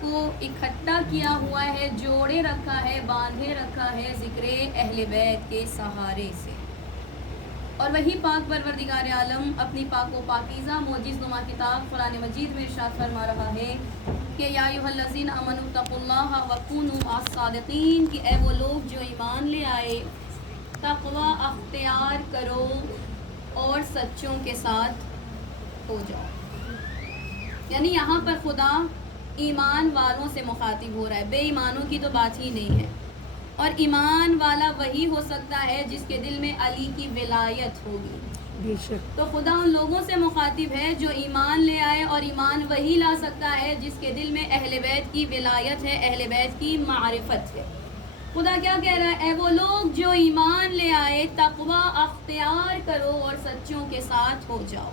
کو اکٹھا کیا ہوا ہے، جوڑے رکھا ہے، باندھے رکھا ہے ذکر اہل بیت کے سہارے سے۔ اور وہی پاک پروردگار عالم اپنی پاک و پاکیزہ معجز نما کتاب قرآن مجید میں ارشاد فرما رہا ہے کہ یا ایھا الذین آمنوا اتقوا اللہ وکونوا مع الصادقین، کہ اے وہ لوگ جو ایمان لے آئے، تقوی اختیار کرو اور سچوں کے ساتھ ہو جاؤ۔ یعنی یہاں پر خدا ایمان والوں سے مخاطب ہو رہا ہے، بے ایمانوں کی تو بات ہی نہیں ہے۔ اور ایمان والا وہی ہو سکتا ہے جس کے دل میں علی کی ولایت ہوگی۔ بے شک تو خدا ان لوگوں سے مخاطب ہے جو ایمان لے آئے، اور ایمان وہی لا سکتا ہے جس کے دل میں اہل بیت کی ولایت ہے، اہل بیت کی معرفت ہے۔ خدا کیا کہہ رہا ہے؟ اے وہ لوگ جو ایمان لے آئے، تقوی اختیار کرو اور سچوں کے ساتھ ہو جاؤ۔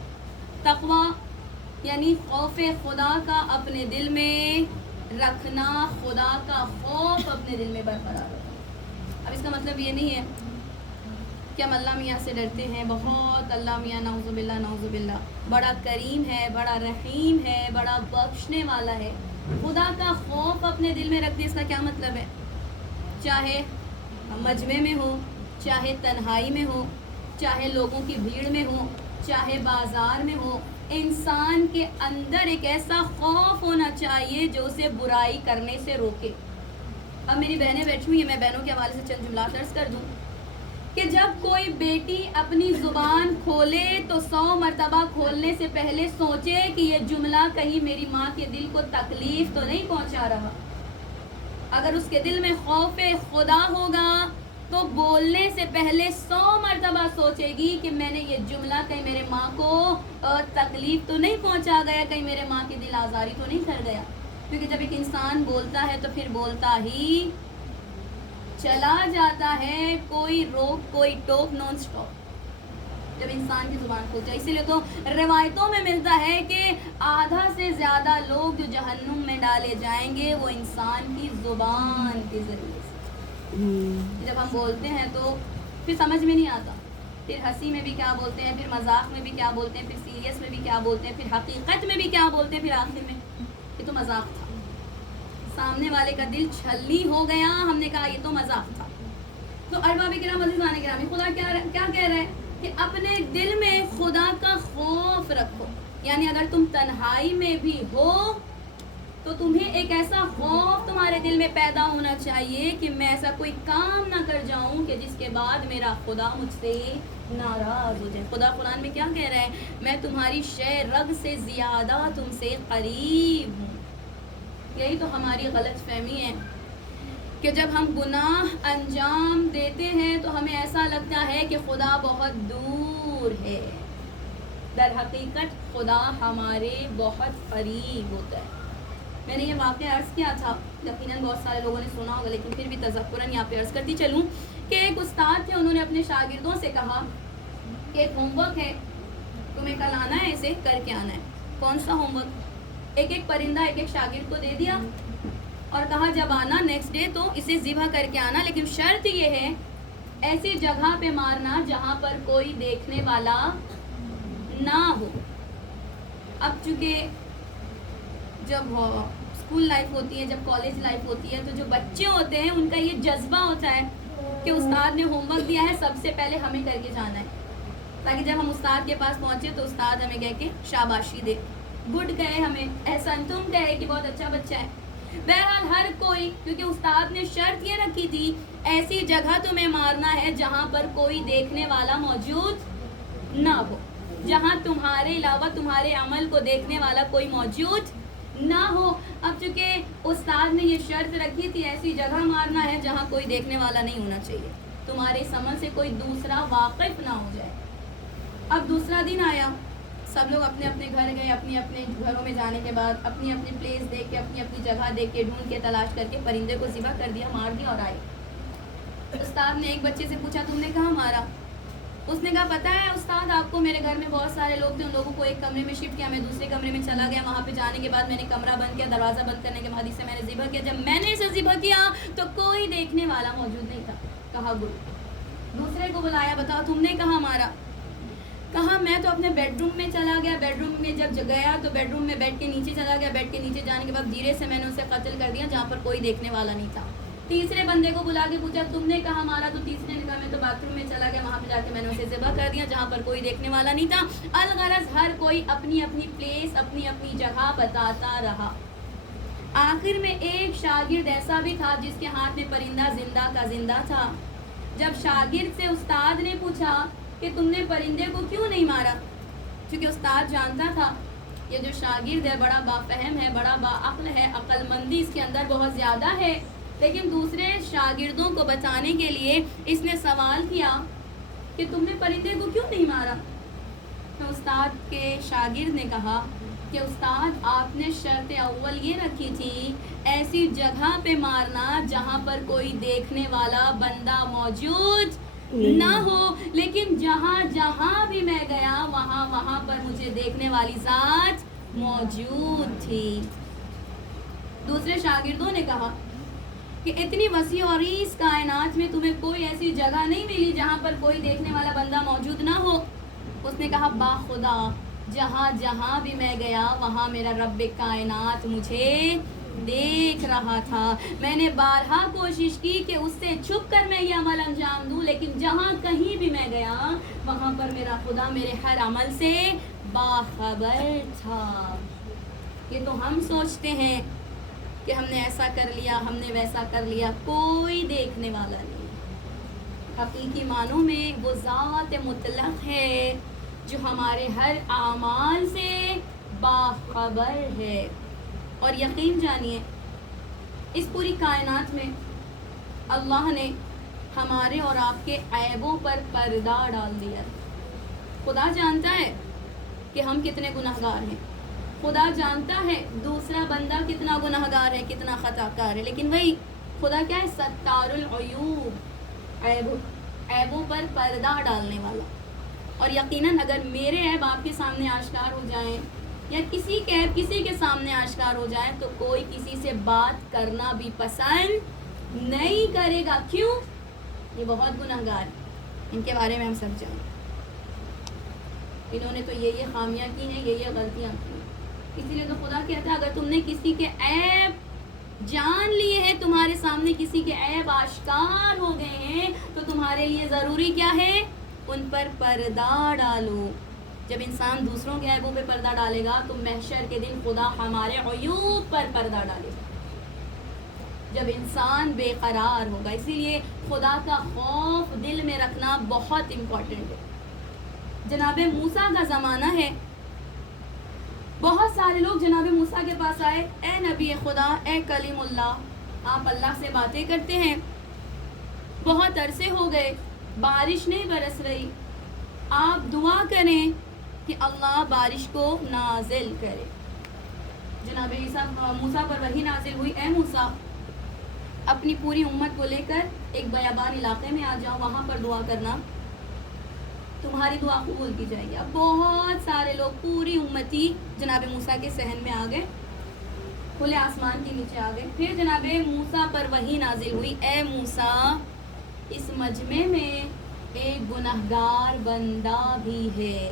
تقوی یعنی خوف خدا کا اپنے دل میں رکھنا، خدا کا خوف اپنے دل میں برقرار رکھنا۔ اب اس کا مطلب یہ نہیں ہے کہ ہم اللہ میاں سے ڈرتے ہیں بہت، اللہ میاں نعوذ باللہ بڑا کریم ہے، بڑا رحیم ہے، بڑا بخشنے والا ہے۔ خدا کا خوف اپنے دل میں رکھنے، اس کا کیا مطلب ہے؟ چاہے مجمع میں ہو، چاہے تنہائی میں ہو، چاہے لوگوں کی بھیڑ میں ہو، چاہے بازار میں ہو، انسان کے اندر ایک ایسا خوف ہونا چاہیے جو اسے برائی کرنے سے روکے۔ اب میری بہنیں بیٹھی ہوئی ہیں، میں بہنوں کے حوالے سے چند جملات عرض کر دوں کہ جب کوئی بیٹی اپنی زبان کھولے تو 100 مرتبہ کھولنے سے پہلے سوچے کہ یہ جملہ کہیں میری ماں کے دل کو تکلیف تو نہیں پہنچا رہا۔ اگر اس کے دل میں خوف خدا ہوگا تو بولنے سے پہلے 100 مرتبہ سوچے گی کہ میں نے یہ جملہ کہیں میرے ماں کو تکلیف تو نہیں پہنچا گیا، کہیں میرے ماں کی دل آزاری تو نہیں کر گیا۔ کیونکہ جب ایک انسان بولتا ہے تو پھر بولتا ہی چلا جاتا ہے، کوئی روک کوئی ٹوک، نان سٹاپ جب انسان کی زبان کھل جائے۔ اسی لیے تو روایتوں میں ملتا ہے کہ آدھا سے زیادہ لوگ جو جہنم میں ڈالے جائیں گے وہ انسان کی زبان کے ذریعے سے۔ جب ہم بولتے ہیں تو پھر سمجھ میں نہیں آتا، پھر ہنسی میں بھی کیا بولتے ہیں، پھر مذاق میں بھی کیا بولتے ہیں، پھر سیریس میں بھی کیا بولتے ہیں، پھر حقیقت میں بھی کیا بولتے ہیں، پھر آخر میں یہ تو مذاق تھا۔ سامنے والے کا دل چھلنی ہو گیا، ہم نے کہا یہ تو مذاق تھا۔ تو ارباب کرام عزیزان گرامی، خدا کیا کہہ رہا ہے کہ اپنے دل میں خدا کا خوف رکھو۔ یعنی اگر تم تنہائی میں بھی ہو تو تمہیں ایک ایسا خوف تمہارے دل میں پیدا ہونا چاہیے کہ میں ایسا کوئی کام نہ کر جاؤں کہ جس کے بعد میرا خدا مجھ سے ناراض ہو جائے۔ خدا قرآن میں کیا کہہ رہا ہے؟ میں تمہاری شے رگ سے زیادہ تم سے قریب ہوں۔ یہی تو ہماری غلط فہمی ہے کہ جب ہم گناہ انجام دیتے ہیں تو ہمیں ایسا لگتا ہے کہ خدا بہت دور ہے۔ در حقیقت خدا ہمارے بہت قریب ہوتا ہے۔ میں نے یہ واقعہ عرض کیا تھا، یقیناً بہت سارے لوگوں نے سنا ہوگا، لیکن پھر بھی تذکراً یہاں پہ عرض کرتی چلوں کہ ایک استاد تھے، انہوں نے اپنے شاگردوں سے کہا کہ ایک ہوم ورک ہے، تمہیں کل آنا ہے، اسے کر کے آنا ہے۔ کون سا ہوم ورک؟ ایک ایک پرندہ ایک ایک شاگرد کو دے دیا اور کہا جب آنا نیکسٹ ڈے تو اسے ذبح کر کے آنا، لیکن شرط یہ ہے ایسی جگہ پہ مارنا جہاں پر کوئی دیکھنے والا نہ ہو۔ اب چونکہ جب اسکول لائف ہوتی ہے، جب کالج لائف ہوتی ہے، تو جو بچے ہوتے ہیں ان کا یہ جذبہ ہوتا ہے کہ استاد نے ہوم ورک دیا ہے، سب سے پہلے ہمیں کر کے جانا ہے، تاکہ جب ہم استاد کے پاس پہنچے تو استاد ہمیں کہہ کے شاباشی دے، گڈ کہے، ہمیں احسن تم کہے کہ بہت اچھا بچہ ہے۔ بہرحال ہر کوئی، کیونکہ استاد نے شرط یہ رکھی تھی ایسی جگہ تمہیں مارنا ہے جہاں پر کوئی دیکھنے والا موجود نہ ہو، جہاں تمہارے علاوہ تمہارے عمل کو دیکھنے والا کوئی موجود نہ ہو۔ اب چونکہ استاد نے یہ شرط رکھی تھی ایسی جگہ مارنا ہے جہاں کوئی دیکھنے والا نہیں ہونا چاہیے، تمہارے اس عمل سے کوئی دوسرا واقف نہ ہو جائے۔ اب دوسرا دن آیا، سب لوگ اپنے اپنے گھر گئے، اپنے اپنے گھروں میں جانے کے بعد اپنی اپنی پلیس دیکھ کے، اپنی اپنی جگہ دیکھ کے، ڈھونڈ کے، تلاش کر کے پرندے کو ذبح کر دیا، مار دیا اور آئے۔ استاد نے ایک بچے سے پوچھا تم نے کہاں مارا؟ اس نے کہا پتہ ہے استاد آپ کو، میرے گھر میں بہت سارے لوگ تھے، ان لوگوں کو ایک کمرے میں شفٹ کیا، میں دوسرے کمرے میں چلا گیا، وہاں پہ جانے کے بعد میں نے کمرہ بند کیا، دروازہ بند کرنے کے بعد اسے میں نے ذبح کیا، جب میں نے اسے ذبح کیا تو کوئی دیکھنے والا موجود نہیں تھا۔ کہا گڈ۔ دوسرے کو بلایا، بتاؤ تم نے کہاں مارا؟ کہا میں تو اپنے بیڈ روم میں چلا گیا، بیڈ روم میں جب گیا تو بیڈ روم میں بیڈ کے نیچے چلا گیا، بیڈ کے نیچے جانے کے بعد دھیرے سے میں نے اسے قتل کر دیا جہاں پر کوئی دیکھنے والا نہیں تھا۔ تیسرے بندے کو بلا کے پوچھا تم نے کہا مارا، تو تیسرے نے کہا میں تو باتھ روم میں چلا گیا، وہاں پہ جا کے میں نے اسے ذبح کر دیا جہاں پر کوئی دیکھنے والا نہیں تھا۔ الغرض ہر کوئی اپنی اپنی پلیس، اپنی اپنی جگہ بتاتا رہا۔ آخر میں ایک شاگرد ایسا بھی تھا جس کے ہاتھ میں پرندہ زندہ کا زندہ تھا۔ جب شاگرد سے استاد نے پوچھا کہ تم نے پرندے کو کیوں نہیں مارا، کیونکہ استاد جانتا تھا یہ جو شاگرد ہے بڑا بافہم ہے، بڑا باعقل ہے، عقل مندی اس کے اندر بہت زیادہ ہے، لیکن دوسرے شاگردوں کو بچانے کے لیے اس نے سوال کیا کہ تم نے پرندے کو کیوں نہیں مارا؟ تو استاد کے شاگرد نے کہا کہ استاد آپ نے شرط اول یہ رکھی تھی ایسی جگہ پہ مارنا جہاں پر کوئی دیکھنے والا بندہ موجود نہ ہو، لیکن جہاں جہاں بھی میں گیا وہاں وہاں پر مجھے دیکھنے والی ذات موجود تھی۔ دوسرے شاگردوں نے کہا کہ اتنی وسیع اور اس کائنات میں تمہیں کوئی ایسی جگہ نہیں ملی جہاں پر کوئی دیکھنے والا بندہ موجود نہ ہو؟ اس نے کہا با خدا جہاں جہاں بھی میں گیا وہاں میرا رب کائنات مجھے دیکھ رہا تھا۔ میں نے بارہا کوشش کی کہ اس سے چھپ کر میں یہ عمل انجام دوں، لیکن جہاں کہیں بھی میں گیا وہاں پر میرا خدا میرے ہر عمل سے باخبر تھا۔ یہ تو ہم سوچتے ہیں کہ ہم نے ایسا کر لیا، ہم نے ویسا کر لیا، کوئی دیکھنے والا نہیں۔ حقیقی معنوں میں وہ ذات مطلق ہے جو ہمارے ہر اعمال سے باخبر ہے۔ اور یقین جانیے اس پوری کائنات میں اللہ نے ہمارے اور آپ کے عیبوں پر پردہ ڈال دیا۔ خدا جانتا ہے کہ ہم کتنے گنہگار ہیں، خدا جانتا ہے دوسرا بندہ کتنا گنہگار ہے، کتنا خطا کار ہے، لیکن وہی خدا کیا ہے؟ ستار العیوب، عیبوں پر پردہ ڈالنے والا۔ اور یقیناً اگر میرے عیب آپ کے سامنے آشکار ہو جائیں یا کسی کے عیب کسی کے سامنے آشکار ہو جائیں تو کوئی کسی سے بات کرنا بھی پسند نہیں کرے گا۔ کیوں؟ یہ بہت گنہگار ہیں، ان کے بارے میں ہم سب جانیں، انہوں نے تو یہ خامیاں کی ہیں، یہ غلطیاں کی ہیں۔ اسی لیے تو خدا کہتا ہے اگر تم نے کسی کے عیب جان لیے ہیں، تمہارے سامنے کسی کے عیب آشکار ہو گئے ہیں، تو تمہارے لیے ضروری کیا ہے؟ ان پر پردہ ڈالو۔ جب انسان دوسروں کے عیبوں پہ پردہ ڈالے گا تو محشر کے دن خدا ہمارے عیوب پر پردہ ڈالے گا، جب انسان بے قرار ہوگا۔ اسی لیے خدا کا خوف دل میں رکھنا بہت امپورٹنٹ ہے۔ جناب موسیٰ کا زمانہ ہے، بہت سارے لوگ جناب موسیٰ کے پاس آئے، اے نبی خدا، اے کلیم اللہ، آپ اللہ سے باتیں کرتے ہیں، بہت عرصے ہو گئے بارش نہیں برس رہی، آپ دعا کریں کہ اللہ بارش کو نازل کرے۔ جناب موسیٰ پر وحی نازل ہوئی، اے موسیٰ اپنی پوری امت کو لے کر ایک بیابان علاقے میں آ جاؤ، وہاں پر دعا کرنا، تمہاری دعا قبول کی جائے گی۔ اب بہت سارے لوگ پوری امتی جناب موسیٰ کے صحن میں آ گئے، کھلے آسمان کے نیچے آ گئے۔ پھر جناب موسیٰ پر وحی نازل ہوئی، اے موسیٰ اس مجمع میں ایک گنہگار بندہ بھی ہے،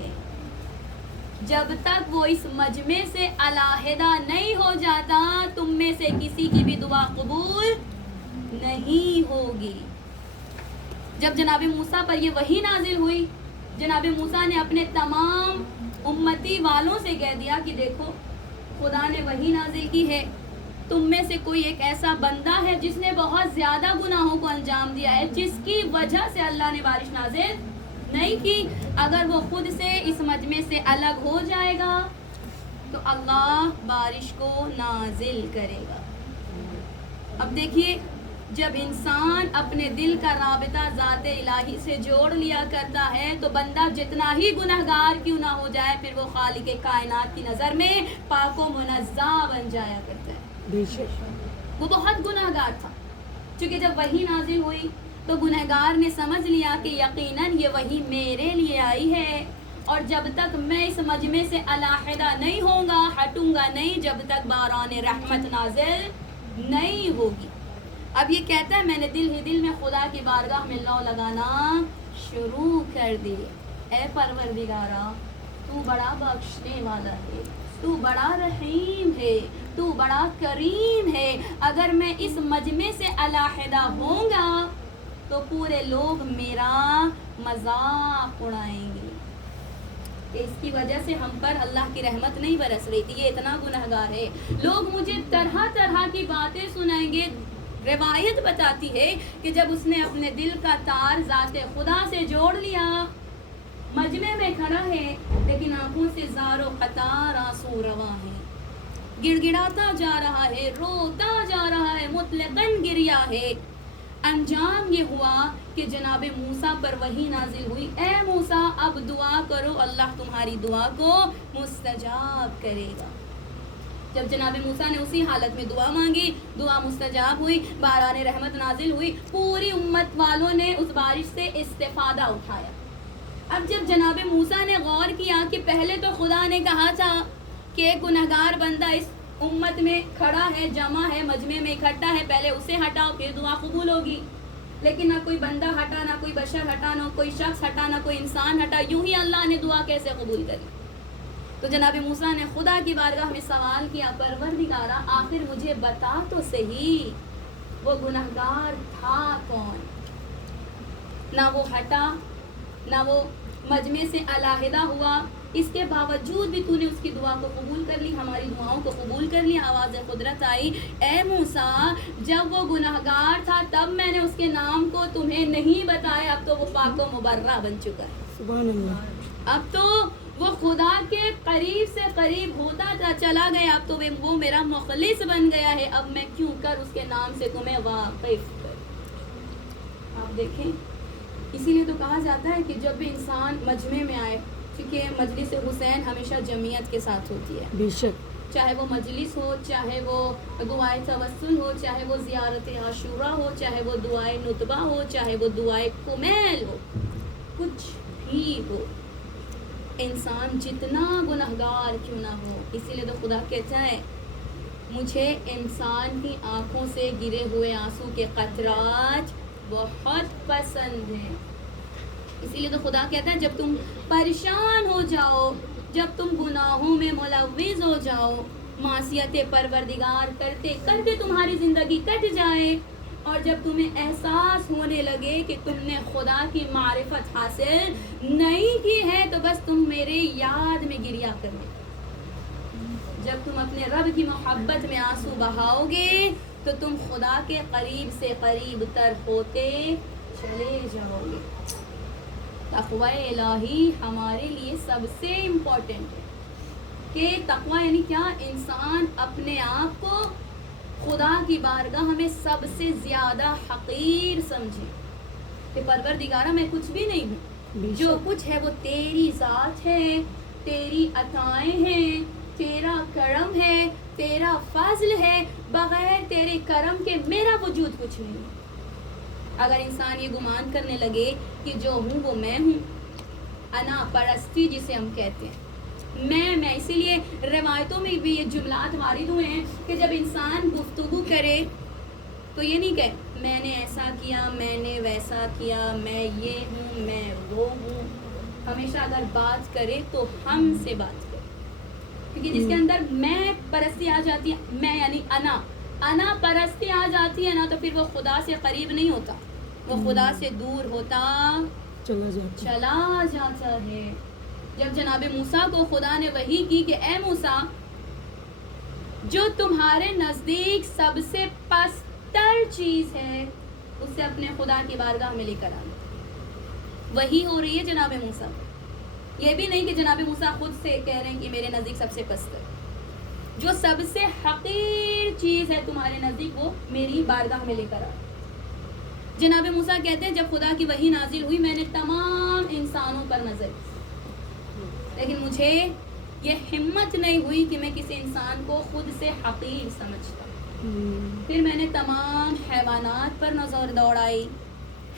جب تک وہ اس مجمع سے علیحدہ نہیں ہو جاتا تم میں سے کسی کی بھی دعا قبول نہیں ہوگی۔ جب جناب موسیٰ پر یہ وحی نازل ہوئی، جناب موسیٰ نے اپنے تمام امتی والوں سے کہہ دیا کہ دیکھو خدا نے وحی نازل کی ہے، تم میں سے کوئی ایک ایسا بندہ ہے جس نے بہت زیادہ گناہوں کو انجام دیا ہے، جس کی وجہ سے اللہ نے بارش نازل نہیں کی۔ اگر وہ خود سے اس مجمع سے الگ ہو جائے گا تو اللہ بارش کو نازل کرے گا۔ اب دیکھیے جب انسان اپنے دل کا رابطہ ذات الہی سے جوڑ لیا کرتا ہے تو بندہ جتنا ہی گنہگار کیوں نہ ہو جائے پھر وہ خالق کائنات کی نظر میں پاک و منزہ بن جایا کرتا ہے۔ وہ بہت گنہگار تھا، چونکہ جب وحی نازل ہوئی تو گنہگار نے سمجھ لیا کہ یقیناً یہ وحی میرے لیے آئی ہے، اور جب تک میں اس مجمع سے علیحدہ نہیں ہوں گا، ہٹوں گا نہیں، جب تک باران رحمت نازل نہیں ہوگی۔ اب یہ کہتا ہے میں نے دل ہی دل میں خدا کی بارگاہ میں لو لگانا شروع کر دی، اے پروردگارا تو بڑا بخشنے والا ہے، تو بڑا رحیم ہے، تو بڑا کریم ہے، اگر میں اس مجمع سے علیحدہ ہوں گا تو پورے لوگ میرا مذاق اڑائیں گے. اس کی وجہ سے ہم پر اللہ کی رحمت نہیں برس رہی تھی، یہ اتنا گنہگار ہے. لوگ مجھے طرح طرح کی باتیں سنائیں گے. روایت بتاتی ہے کہ جب اس نے اپنے دل کا تار ذات خدا سے جوڑ لیا، مجمع میں کھڑا ہے لیکن آنکھوں سے زار و قطار آنسو رواں ہے، گڑ گڑاتا جا رہا ہے، روتا جا رہا ہے، مطلقاً گریا ہے. انجام یہ ہوا کہ جناب موسیٰ پر وحی نازل ہوئی، اے موسیٰ اب دعا کرو، اللہ تمہاری دعا کو مستجاب کرے گا. جب جناب موسیٰ نے اسی حالت میں دعا مانگی، دعا مستجاب ہوئی، باران رحمت نازل ہوئی، پوری امت والوں نے اس بارش سے استفادہ اٹھایا. اب جب جناب موسیٰ نے غور کیا کہ پہلے تو خدا نے کہا تھا کہ گنہگار بندہ اس امت میں کھڑا ہے، جمع ہے، مجمع میں اکٹھا ہے، پہلے اسے ہٹاؤ پھر دعا قبول ہوگی. لیکن نہ کوئی بندہ ہٹا، نہ کوئی بشر ہٹا، نہ کوئی شخص ہٹا، نہ کوئی انسان ہٹا، یوں ہی اللہ نے دعا کیسے قبول کری؟ تو جناب موسیٰ نے خدا کی بارگاہ میں سوال کیا، پروردگارا آخر مجھے بتا تو صحیح وہ گنہگار تھا کون؟ نہ وہ ہٹا، نہ وہ مجمع سے علیحدہ ہوا، اس کے باوجود بھی تو نے اس کی دعا کو قبول کر لی، ہماری دعاؤں کو قبول کر لی. آواز قدرت آئی، اے موسیٰ جب وہ گنہگار تھا تب میں نے اس کے نام کو تمہیں نہیں بتایا، اب تو وہ پاک و مبرہ بن چکا ہے. سبحان اللہ. اب تو وہ خدا کے قریب سے قریب ہوتا چلا گیا، اب تو وہ میرا مخلص بن گیا ہے، اب میں کیوں کر اس کے نام سے تمہیں واقف کر. آپ دیکھیں، اسی لیے تو کہا جاتا ہے کہ جب بھی انسان مجمع میں آئے، کیونکہ مجلس حسین ہمیشہ جمعیت کے ساتھ ہوتی ہے، بے شک، چاہے وہ مجلس ہو، چاہے وہ دعائے توسل ہو، چاہے وہ زیارت عاشورہ ہو، چاہے وہ دعائے نطبہ ہو، چاہے وہ دعائے کمیل ہو، کچھ بھی ہو، انسان جتنا گنہگار کیوں نہ ہو. اسی لیے تو خدا کہتا ہے مجھے انسان کی آنکھوں سے گرے ہوئے آنسو کے قطرات بہت پسند ہیں. اسی لیے تو خدا کہتا ہے جب تم پریشان ہو جاؤ، جب تم گناہوں میں ملوث ہو جاؤ، معصیت پروردگار کرتے کرتے تمہاری زندگی کٹ جائے، اور جب تمہیں احساس ہونے لگے کہ تم نے خدا کی معرفت حاصل نہیں کی ہے، تو بس تم میرے یاد میں گریا کرو. جب تم اپنے رب کی محبت میں آنسو بہاؤ گے تو تم خدا کے قریب سے قریب تر ہوتے چلے جاؤ گے. تقوی الہی ہمارے لیے سب سے امپورٹنٹ ہے کہ تقوی یعنی کیا؟ انسان اپنے آپ کو خدا کی بارگاہ میں سب سے زیادہ حقیر سمجھے کہ پروردگارہ میں کچھ بھی نہیں ہوں، جو کچھ ہے وہ تیری ذات ہے، تیری عطائیں ہیں، تیرا کرم ہے، تیرا فضل ہے، بغیر تیرے کرم کے میرا وجود کچھ نہیں. اگر انسان یہ گمان کرنے لگے کہ جو ہوں وہ میں ہوں، انا پرستی جسے ہم کہتے ہیں، میں اسی لیے روایتوں میں بھی یہ جملات وارد ہوئے ہیں کہ جب انسان گفتگو کرے تو یہ نہیں کہ میں نے ایسا کیا، میں نے ویسا کیا، میں یہ ہوں، میں وہ ہوں. ہمیشہ اگر بات کرے تو ہم سے بات کرے، کیونکہ جس کے اندر میں پرستی آ جاتی ہے، میں یعنی انا پرستی آ جاتی ہے نا، تو پھر وہ خدا سے قریب نہیں ہوتا، وہ خدا سے دور ہوتا چلا جاتا ہے. جب جناب موسیٰ کو خدا نے وحی کی کہ اے موسیٰ جو تمہارے نزدیک سب سے پستر چیز ہے اسے اپنے خدا کی بارگاہ میں لے کر آنا. وحی ہو رہی ہے جناب موسیٰ، یہ بھی نہیں کہ جناب موسیٰ خود سے کہہ رہے ہیں کہ میرے نزدیک سب سے پستر، جو سب سے حقیر چیز ہے تمہارے نزدیک وہ میری بارگاہ میں لے کر آ. جناب موسیٰ کہتے ہیں جب خدا کی وحی نازل ہوئی میں نے تمام انسانوں پر نظر کی، لیکن مجھے یہ ہمت نہیں ہوئی کہ میں کسی انسان کو خود سے حقیر سمجھتا. پھر میں نے تمام حیوانات پر نظر دوڑائی،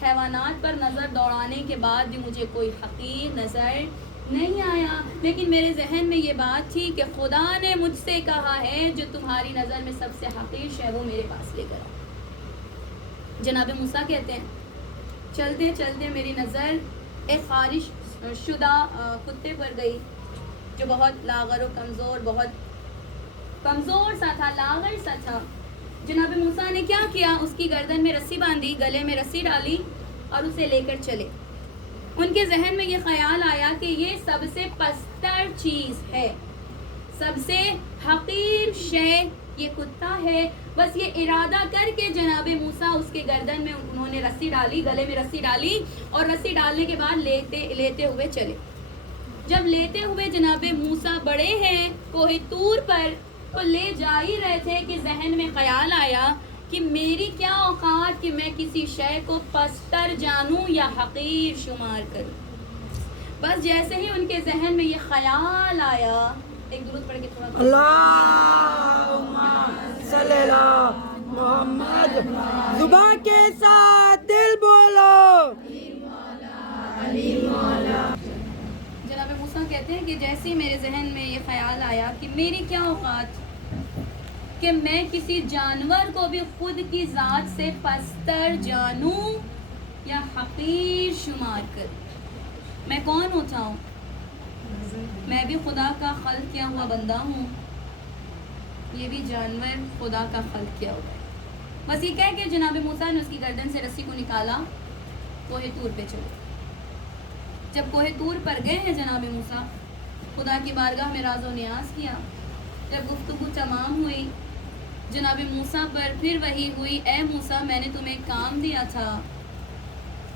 حیوانات پر نظر دوڑانے کے بعد بھی مجھے کوئی حقیر نظر نہیں آیا، لیکن میرے ذہن میں یہ بات تھی کہ خدا نے مجھ سے کہا ہے جو تمہاری نظر میں سب سے حقیر ہے وہ میرے پاس لے کر آؤ. جناب موسیٰ کہتے ہیں چلتے چلتے میری نظر ایک خارش شدہ کتے پر گئی جو بہت لاغر و کمزور، بہت کمزور سا تھا، لاغر سا تھا. جناب موسیٰ نے کیا کیا؟ اس کی گردن میں رسی باندھی، گلے میں رسی ڈالی اور اسے لے کر چلے. ان کے ذہن میں یہ خیال آیا کہ یہ سب سے پستر چیز ہے، سب سے حقیر شے یہ کتا ہے. بس یہ ارادہ کر کے جناب موسیٰ اس کے گردن میں انہوں نے رسی ڈالی، گلے میں رسی ڈالی اور رسی ڈالنے کے بعد لیتے ہوئے چلے. جب لیتے ہوئے جناب موسیٰ بڑے ہیں کوہ طور پر، تو لے جا ہی رہے تھے کہ ذہن میں خیال آیا کہ میری کیا اوقات کہ میں کسی شے کو پستر جانوں یا حقیر شمار کروں. بس جیسے ہی ان کے ذہن میں یہ خیال آیا، ایک درود پڑھ کے تھوڑا اللہم صلی اللہ محمد، زبان کے ساتھ دل بولو. جناب موسیٰ کہتے ہیں کہ جیسے میرے ذہن میں یہ خیال آیا کہ میری کیا اوقات کہ میں کسی جانور کو بھی خود کی ذات سے پستر جانوں یا حقیر شمار کروں. میں کون ہوتا ہوں؟ میں بھی خدا کا خلق کیا ہوا بندہ ہوں، یہ بھی جانور خدا کا خلق کیا ہوا ہے. بس یہ کہہ کے جناب موسیٰ نے اس کی گردن سے رسی کو نکالا، کوہ طور پہ چلے. جب کوہ طور پر گئے ہیں جناب موسیٰ، خدا کی بارگاہ میں راز و نیاز کیا. جب گفتگو تمام ہوئی، جناب موسیٰ پر پھر وہی ہوئی، اے موسیٰ میں نے تمہیں کام دیا تھا،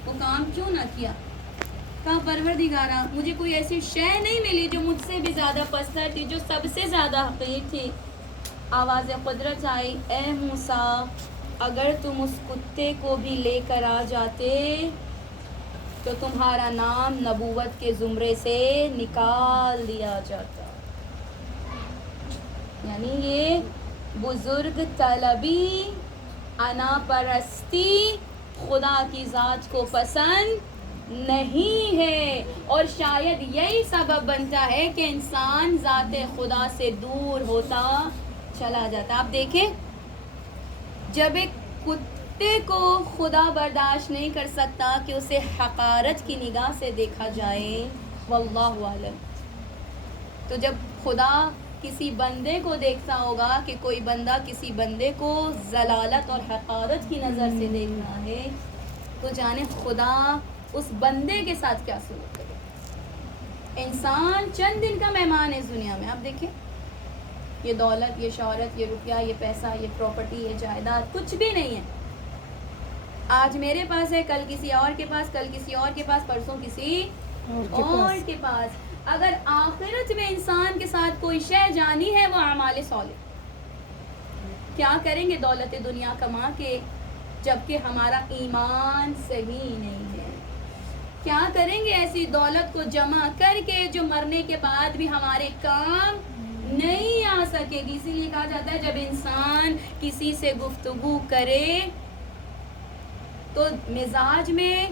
وہ کام کیوں نہ کیا؟ کہا پروردگارا مجھے کوئی ایسی شے نہیں ملی جو مجھ سے بھی زیادہ پستر تھی، جو سب سے زیادہ حقیر تھی. آواز قدرت آئی، اے موسیٰ اگر تم اس کتے کو بھی لے کر آ جاتے تو تمہارا نام نبوت کے زمرے سے نکال دیا جاتا. یعنی یہ بزرگ طلبی، انا پرستی خدا کی ذات کو پسند نہیں ہے، اور شاید یہی سبب بنتا ہے کہ انسان ذات خدا سے دور ہوتا چلا جاتا. آپ دیکھیں جب ایک کتے کو خدا برداشت نہیں کر سکتا کہ اسے حقارت کی نگاہ سے دیکھا جائے، واللہ عالم، تو جب خدا کسی بندے کو دیکھتا ہوگا کہ کوئی بندہ کسی بندے کو ضلالت اور حقارت کی نظر سے دیکھ رہا ہے، تو جانے خدا اس بندے کے ساتھ کیا سلوک کرے. انسان چند دن کا مہمان ہے اس دنیا میں. آپ دیکھیں یہ دولت، یہ شہرت، یہ روپیہ، یہ پیسہ، یہ پراپرٹی، یہ جائیداد کچھ بھی نہیں ہے. آج میرے پاس ہے، کل کسی اور کے پاس، کل کسی اور کے پاس، پرسوں کسی اور کے پاس. اگر آخرت میں انسان کے ساتھ کوئی شے جانی ہے وہ اعمال صالح. کیا کریں گے دولت دنیا کما کے جبکہ ہمارا ایمان صحیح نہیں ہے؟ کیا کریں گے ایسی دولت کو جمع کر کے جو مرنے کے بعد بھی ہمارے کام نہیں آ سکے گی؟ اسی لیے کہا جاتا ہے جب انسان کسی سے گفتگو کرے تو مزاج میں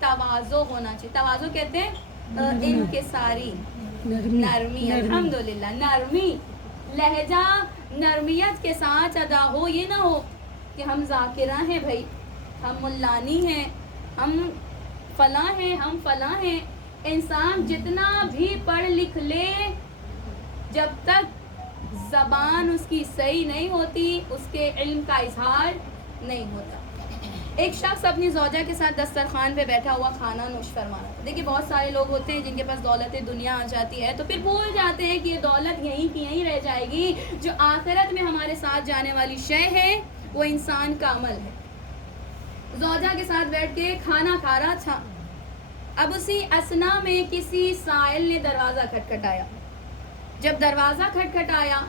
تواضع ہونا چاہیے. تواضع کہتے ہیں انکساری، نرمی. الحمدللہ نرمی، لہجہ نرمیت کے ساتھ ادا ہو. یہ نہ ہو کہ ہم ذاکرہ ہیں بھائی، ہم ملانی ہیں، ہم فلاں ہیں، ہم فلاں ہیں. انسان جتنا بھی پڑھ لکھ لے، جب تک زبان اس کی صحیح نہیں ہوتی اس کے علم کا اظہار نہیں ہوتا. ایک شخص اپنی زوجہ کے ساتھ دسترخوان پہ بیٹھا ہوا کھانا نوش فرما رہا تھا. دیکھیے بہت سارے لوگ ہوتے ہیں جن کے پاس دولت دنیا آ جاتی ہے تو پھر بھول جاتے ہیں کہ یہ دولت یہیں کی یہیں رہ جائے گی. جو آخرت میں ہمارے ساتھ جانے والی شے ہے وہ انسان کا عمل ہے. زوجہ کے ساتھ بیٹھ کے کھانا کھا رہا تھا. اب اسی اثنا میں کسی سائل نے دروازہ کھٹکھٹایا. جب دروازہ کھٹکھٹایا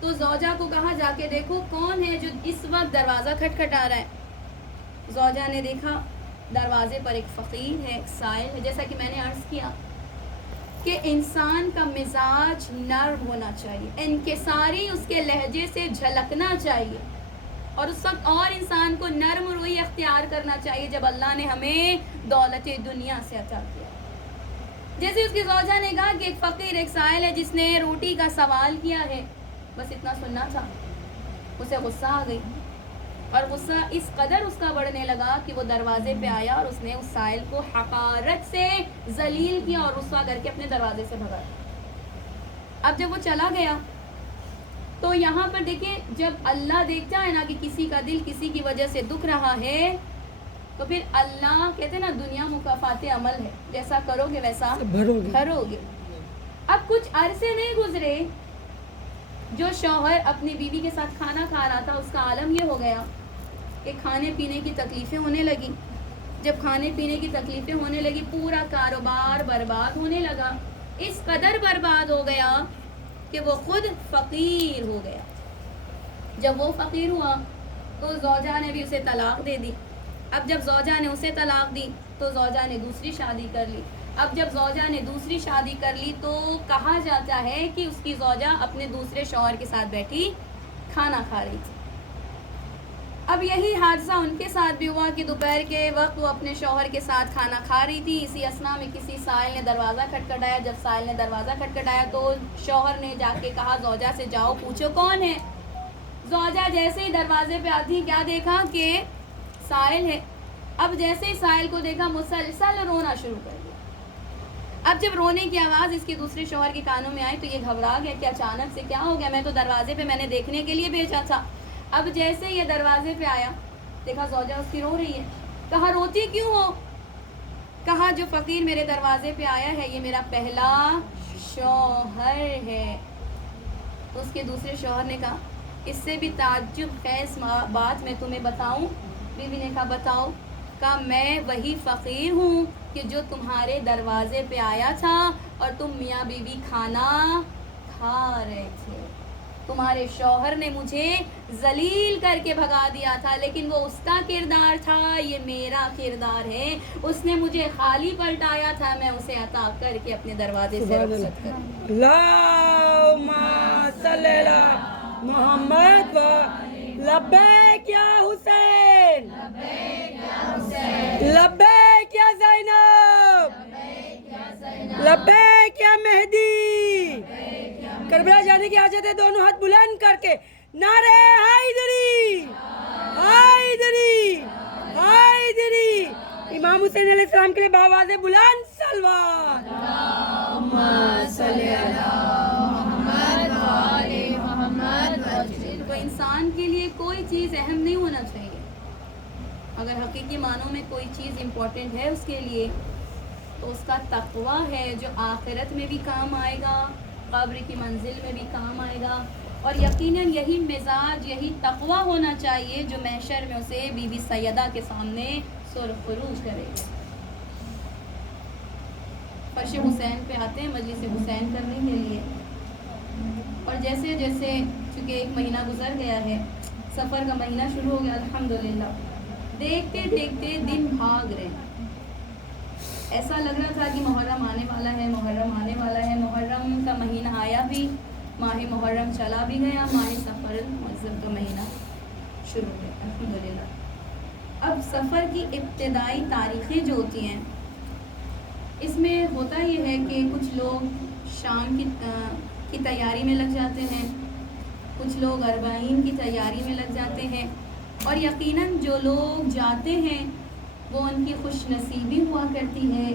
تو زوجہ کو کہا جا کے دیکھو کون ہے جو اس وقت دروازہ کھٹکھٹا رہا ہے. زوجہ نے دیکھا دروازے پر ایک فقیر ہے، ایک سائل ہے. جیسا کہ میں نے عرض کیا کہ انسان کا مزاج نرم ہونا چاہیے، انکساری اس کے لہجے سے جھلکنا چاہیے، اور اس وقت اور انسان کو نرم روی اختیار کرنا چاہیے جب اللہ نے ہمیں دولت دنیا سے عطا کیا. جیسے اس کی زوجہ نے کہا کہ ایک فقیر، ایک سائل ہے جس نے روٹی کا سوال کیا ہے، بس اتنا سننا تھا. اسے غصہ آ گئی. اور غصہ اس قدر اس کا بڑھنے لگا کہ وہ دروازے پہ آیا اور اس نے اس سائل کو حقارت سے ذلیل کیا اور رسوا کر کے اپنے دروازے سے بھگا. اب جب وہ چلا گیا تو یہاں پر دیکھیں جب اللہ دیکھتا ہے نا کہ کسی کا دل کسی کی وجہ سے دکھ رہا ہے تو پھر اللہ کہتے ہیں نا دنیا مکافات عمل ہے, جیسا کرو گے ویسا بھرو گے. اب کچھ عرصے نہیں گزرے جو شوہر اپنی بیوی کے ساتھ کھانا کھا رہا تھا اس کا عالم یہ ہو گیا کہ کھانے پینے کی تکلیفیں ہونے لگی. جب کھانے پینے کی تکلیفیں ہونے لگی پورا کاروبار برباد ہونے لگا. اس قدر برباد ہو گیا کہ وہ خود فقیر ہو گیا. جب وہ فقیر ہوا تو زوجہ نے بھی اسے طلاق دے دی. اب جب زوجہ نے اسے طلاق دی تو زوجہ نے دوسری شادی کر لی. اب جب زوجہ نے دوسری شادی کر لی تو کہا جاتا ہے کہ اس کی زوجہ اپنے دوسرے شوہر کے ساتھ بیٹھی کھانا کھا رہی تھی. اب یہی حادثہ ان کے ساتھ بھی ہوا کہ دوپہر کے وقت وہ اپنے شوہر کے ساتھ کھانا کھا رہی تھی. اسی اسنا میں کسی سائل نے دروازہ کھٹکھٹایا. جب سائل نے دروازہ کھٹکھٹایا تو شوہر نے جا کے کہا زوجہ سے جاؤ پوچھو کون ہے. زوجہ جیسے ہی دروازے پہ آتی کیا دیکھا کہ سائل ہے. اب جیسے ہی سائل کو دیکھا مسلسل رونا شروع کر دیا. اب جب رونے کی آواز اس کے دوسرے شوہر کے کانوں میں آئی تو یہ گھبرا گیا کہ اچانک سے کیا ہو گیا, میں تو دروازے پہ میں نے دیکھنے کے لیے بھیجا تھا. اب جیسے یہ دروازے پہ آیا دیکھا زوجہ اس کی رو رہی ہے. کہا روتی کیوں ہو؟ کہا جو فقیر میرے دروازے پہ آیا ہے یہ میرا پہلا شوہر ہے. تو اس کے دوسرے شوہر نے کہا اس سے بھی تعجب خیز بات میں تمہیں بتاؤں. بیوی نے کہا بتاؤ. کہا میں وہی فقیر ہوں کہ جو تمہارے دروازے پہ آیا تھا اور تم میاں بیوی کھانا کھا رہے تھے. تمہارے شوہر نے مجھے ذلیل کر کے بھگا دیا تھا لیکن وہ اس کا کردار تھا, یہ میرا کردار ہے. اس نے مجھے خالی پلٹایا تھا, میں اسے عطا کر کے اپنے دروازے سے رخصت کر. اللہم صلی علی محمد و لبیک یا حسین, لبیک یا زینب, لبیک یا مہدی. کربلا جانے کی حاجت ہے دونوں ہاتھ بلند کر کے نعرہ حیدری حیدری حیدری. امام حسین علیہ السلام کے لیے بآواز بلند سلوات. تو انسان کے لیے کوئی چیز اہم نہیں ہونا چاہیے. اگر حقیقی معنوں میں کوئی چیز امپورٹنٹ ہے اس کے لیے تو اس کا تقویٰ ہے جو آخرت میں بھی کام آئے گا, قبر کی منزل میں بھی کام آئے گا. اور یقیناً یہی مزاج یہی تقویٰ ہونا چاہیے جو محشر میں اسے بی بی سیدہ کے سامنے سرخروش کرے گا. فرش حسین پہ آتے ہیں مجلس حسین کرنے کے لیے. اور جیسے جیسے چونکہ ایک مہینہ گزر گیا ہے, سفر کا مہینہ شروع ہو گیا الحمدللہ, دیکھتے دیکھتے دن بھاگ رہے ہیں. ایسا لگ رہا تھا کہ محرم آنے والا ہے, محرم آنے والا ہے. محرم کا مہینہ آیا بھی, ماہ محرم چلا بھی گیا, ماہ سفر معظم کا مہینہ شروع ہو گیا الحمدللہ. اب سفر کی ابتدائی تاریخیں جو ہوتی ہیں اس میں ہوتا یہ ہے کہ کچھ لوگ شام کی تیاری میں لگ جاتے ہیں, کچھ لوگ اربعین کی تیاری میں لگ جاتے ہیں. اور یقیناً جو لوگ جاتے ہیں وہ ان کی خوش نصیبی ہوا کرتی ہے,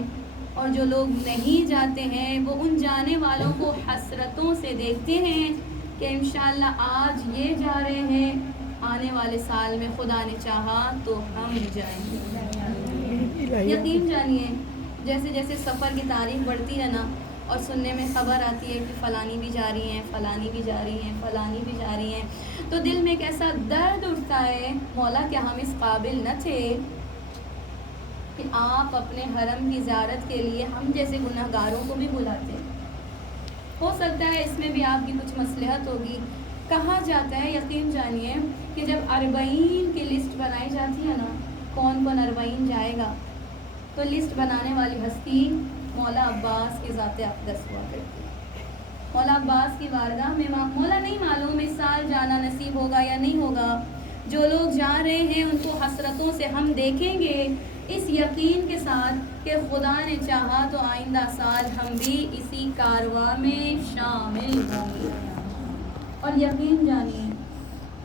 اور جو لوگ نہیں جاتے ہیں وہ ان جانے والوں کو حسرتوں سے دیکھتے ہیں کہ انشاءاللہ آج یہ جا رہے ہیں, آنے والے سال میں خدا نے چاہا تو ہم جائیں گے. یقین جانیے جیسے جیسے سفر کی تاریخ بڑھتی ہے نا اور سننے میں خبر آتی ہے کہ فلانی بھی جا رہی ہیں, فلانی بھی جا رہی ہیں, فلانی بھی جا رہی ہیں, تو دل میں ایک ایسا درد اٹھتا ہے, مولا کیا ہم اس قابل نہ تھے کہ آپ اپنے حرم کی زیارت کے لیے ہم جیسے گناہگاروں کو بھی بلاتے. ہو سکتا ہے اس میں بھی آپ کی کچھ مصلحت ہوگی. کہا جاتا ہے یقین جانیے کہ جب اربعین کی لسٹ بنائی جاتی ہے نا کون کون اربعین جائے گا, تو لسٹ بنانے والی ہستی مولا عباس کے ذات اقدس ہوا کرتی ہے. مولا عباس کی بارگاہ میں مولا نہیں معلوم اس سال جانا نصیب ہوگا یا نہیں ہوگا. جو لوگ جا رہے ہیں ان کو حسرتوں سے ہم دیکھیں گے, اس یقین کے ساتھ کہ خدا نے چاہا تو آئندہ سال ہم بھی اسی کارواں میں شامل ہوں گے. اور یقین جانیے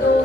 2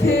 6